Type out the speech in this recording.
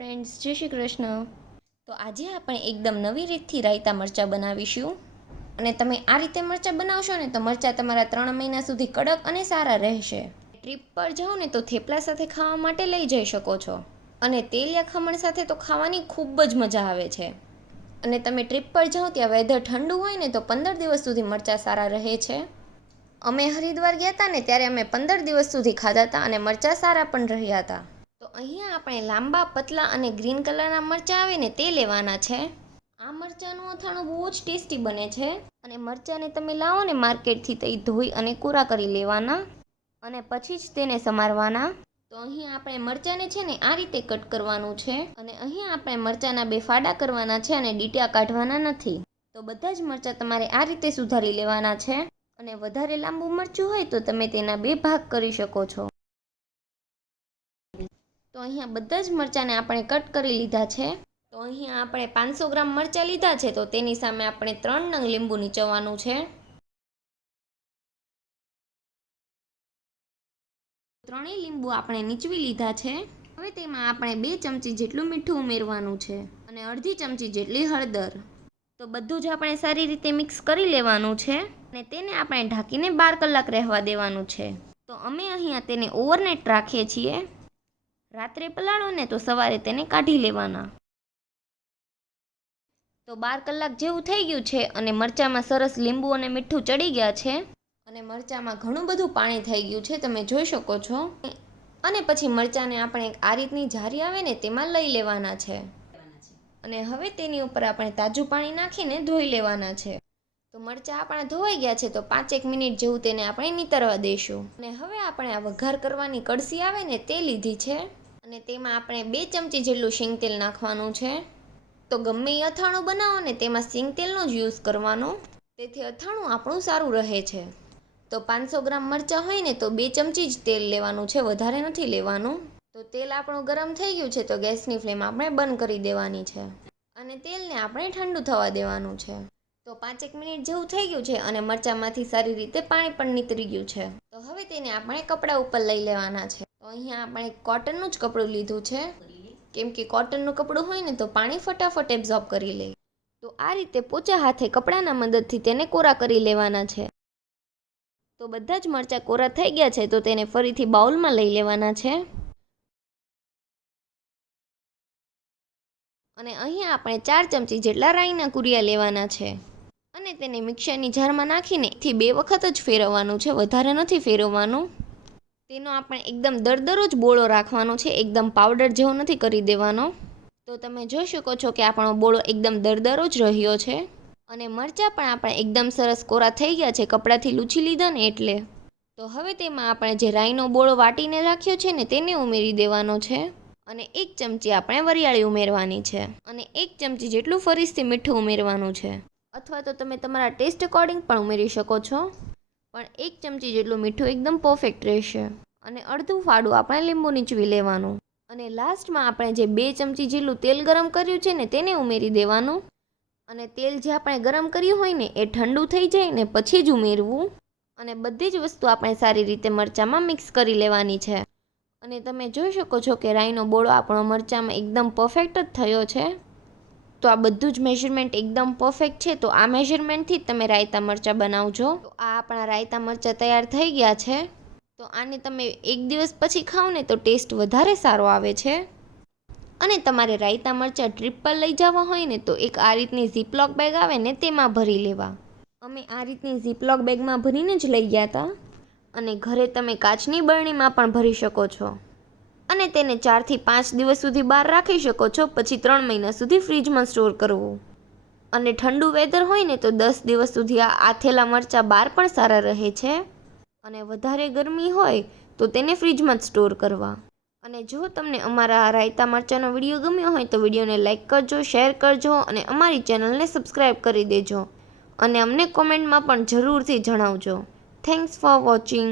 Friends, જય શ્રી કૃષ્ણ. તો આજે આપણે એકદમ નવી રીતથી રાયતા મરચાં બનાવીશું. અને તમે આ રીતે મરચાં બનાવશો ને તો મરચાં તમારા 3 મહિના સુધી કડક અને સારા રહેશે. ટ્રીપ પર જાઓ ને તો થેપલા સાથે ખાવા માટે લઈ જઈ શકો છો. અને તેલ યા ખમણ સાથે તો ખાવાની ખૂબ જ મજા આવે છે. અને તમે ટ્રીપ પર જાઓ ત્યાં વેધર ઠંડુ હોય ને તો 15 દિવસ સુધી મરચાં સારા રહે છે. અમે હરિદ્વાર ગયા હતા ને ત્યારે અમે 15 દિવસ સુધી ખાધા હતા અને મરચાં સારા પણ રહ્યા હતા. તો અહીંયા આપણે લાંબા, પતલા અને ગ્રીન કલરના મરચાં આવે ને તે લેવાના છે. આ મરચાંનું અથાણું બહુ જ ટેસ્ટી બને છે. અને મરચાંને તમે લાવો ને માર્કેટથી તો એ ધોઈ અને કોરા કરી લેવાના અને પછી જ તેને સમારવાના. તો અહીં આપણે મરચાંને છે ને આ રીતે કટ કરવાનું છે. અને અહીં આપણે મરચાંના 2 ફાડા કરવાના છે અને ડીટ્યા કાઢવાના નથી. તો બધા જ મરચાં તમારે આ રીતે સુધારી લેવાના છે. અને વધારે લાંબુ મરચું હોય તો તમે તેના 2 ભાગ કરી શકો છો. તો અહીંયા બધા જ મરચાંને આપણે કટ કરી લીધા છે. તો અહીંયા આપણે 500 ગ્રામ મરચાં લીધા છે તો તેની સામે આપણે 3 નંગ લીંબુ નીચવવાનું છે. 3 લીંબુ આપણે નીચવી લીધા છે. હવે તેમાં આપણે 2 ચમચી જેટલું મીઠું ઉમેરવાનું છે અને અડધી ચમચી જેટલી હળદર. તો બધું જ આપણે સારી રીતે મિક્સ કરી લેવાનું છે અને તેને આપણે ઢાંકીને 12 કલાક રહેવા દેવાનું છે. તો અમે અહીંયા તેને ઓવરનાઇટ રાખીએ છીએ. રાત્રે પલાળો ને તો સવારે તેને કાઢી લેવાના. તો 12 કલાક જેવું થઈ ગયું છે અને મરચાંમાં સરસ લીંબુ અને મીઠું ચડી ગયા છે. અને મરચાંમાં ઘણું બધું પાણી થઈ ગયું છે, તમે જોઈ શકો છો. અને પછી મરચાંને આપણે આ રીતની જારી આવે ને તેમાં લઈ લેવાના છે. અને હવે તેની ઉપર આપણે તાજું પાણી નાખીને ધોઈ લેવાના છે. તો મરચાં આપણા ધોવાઈ ગયા છે તો 5-1 મિનિટ જેવું તેને આપણે નીતરવા દઈશું. અને હવે આપણે આ વઘાર કરવાની કળસી આવે ને તે લીધી છે. અને તેમાં આપણે 2 ચમચી જેટલું શીંગ તેલ નાખવાનું છે. તો ગમે એ અથાણું બનાવો ને તેમાં શીંગ તેલનો જ યુઝ કરવાનો, તેથી અથાણું આપણું સારું રહે છે. તો 500 ગ્રામ મરચાં હોય ને તો 2 ચમચી જ તેલ લેવાનું છે, વધારે નથી લેવાનું. તો તેલ આપણું ગરમ થઈ ગયું છે તો ગેસની ફ્લેમ આપણે બંધ કરી દેવાની છે. અને તેલને આપણે ઠંડુ થવા દેવાનું છે. તો 5-1 મિનિટ જેવું થઈ ગયું છે અને મરચાંમાંથી સારી રીતે પાણી પણ નીતરી ગયું છે. તો હવે તેને આપણે કપડા ઉપર લઈ લેવાના છે. તો અહીંયા આપણે કોટનનું જ કપડું લીધું છે, કેમ કે કોટનનું કપડું હોય ને તો પાણી ફટાફટ એબ્ઝોર્બ કરી લે. તો આ રીતે પોચા હાથે કપડાના મદદથી તેને કોરા કરી લેવાના છે. તો બધા જ મરચાં કોરા થઈ ગયા છે તો તેને ફરીથી બાઉલમાં લઈ લેવાના છે. અને અહીંયા આપણે 4 ચમચી જેટલા રાઈના કુરિયા લેવાના છે. અને તેને મિક્સરની જારમાં નાખીને 2 વખત જ ફેરવવાનું છે, વધારે નથી ફેરવવાનું. તેનો આપણે એકદમ દરદરો જ બોળો રાખવાનો છે, એકદમ પાવડર જેવો નથી કરી દેવાનો. તો તમે જોઈ શકો છો કે આપણો બોળો એકદમ દરદરો જ રહ્યો છે. અને મરચાં પણ આપણે એકદમ સરસ કોરા થઈ ગયા છે, કપડાથી લૂછી લીધા ને એટલે. તો હવે તેમાં આપણે જે રાઈનો બોળો વાટીને રાખ્યો છે ને તેને ઉમેરી દેવાનો છે. અને 1 ચમચી આપણે વરિયાળી ઉમેરવાની છે. અને 1 ચમચી જેટલું ફરીથી મીઠું ઉમેરવાનું છે. અથવા તો તમે તમારા ટેસ્ટ અકોર્ડિંગ પણ ઉમેરી શકો છો. પણ 1 ચમચી જેટલું મીઠું એકદમ પરફેક્ટ રહેશે. અને અડધું ફાડું આપણે લીંબુ નીચવી લેવાનું. અને લાસ્ટમાં આપણે જે 2 ચમચી જેટલું તેલ ગરમ કર્યું છે ને તેને ઉમેરી દેવાનું. અને તેલ જે આપણે ગરમ કર્યું હોય ને એ ઠંડુ થઈ જાય ને પછી જ ઉમેરવું. અને બધી જ વસ્તુ આપણે સારી રીતે મરચાંમાં મિક્સ કરી લેવાની છે. અને તમે જોઈ શકો છો કે રાઈનો બોળો આપણો મરચાંમાં એકદમ પરફેક્ટ જ થયો છે. તો આ બધું જ મેઝરમેન્ટ એકદમ પરફેક્ટ છે. તો આ મેઝરમેન્ટથી જ તમે રાયતા મરચાં બનાવજો. તો આ આપણા રાયતા મરચાં તૈયાર થઈ ગયા છે. તો આને તમે 1 દિવસ પછી ખાઓ ને તો ટેસ્ટ વધારે સારો આવે છે. અને તમારે રાયતા મરચાં ટ્રીપ પર લઈ જવા હોય ને તો એક આ રીતની ઝીપલોક બેગ આવે ને તેમાં ભરી લેવા. અમે આ રીતની ઝીપલોક બેગમાં ભરીને જ લઈ ગયા હતા. અને ઘરે તમે કાચની બરણીમાં પણ ભરી શકો છો. અને તેને 4 થી 5 દિવસ સુધી બહાર રાખી શકો છો, પછી 3 મહિના સુધી ફ્રીજમાં સ્ટોર કરવું. અને ઠંડુ વેધર હોય ને તો 10 દિવસ સુધી આ આથેલા મરચાં બહાર પણ સારા રહે છે. અને વધારે ગરમી હોય તો તેને ફ્રીજમાં જ સ્ટોર કરવા. અને જો તમને અમારા રાયતા મરચાંનો વિડીયો ગમ્યો હોય તો વિડીયોને લાઇક કરજો, શેર કરજો અને અમારી ચેનલને સબસ્ક્રાઈબ કરી દેજો. અને અમને કોમેન્ટમાં પણ જરૂરથી જણાવજો. Thanks for watching.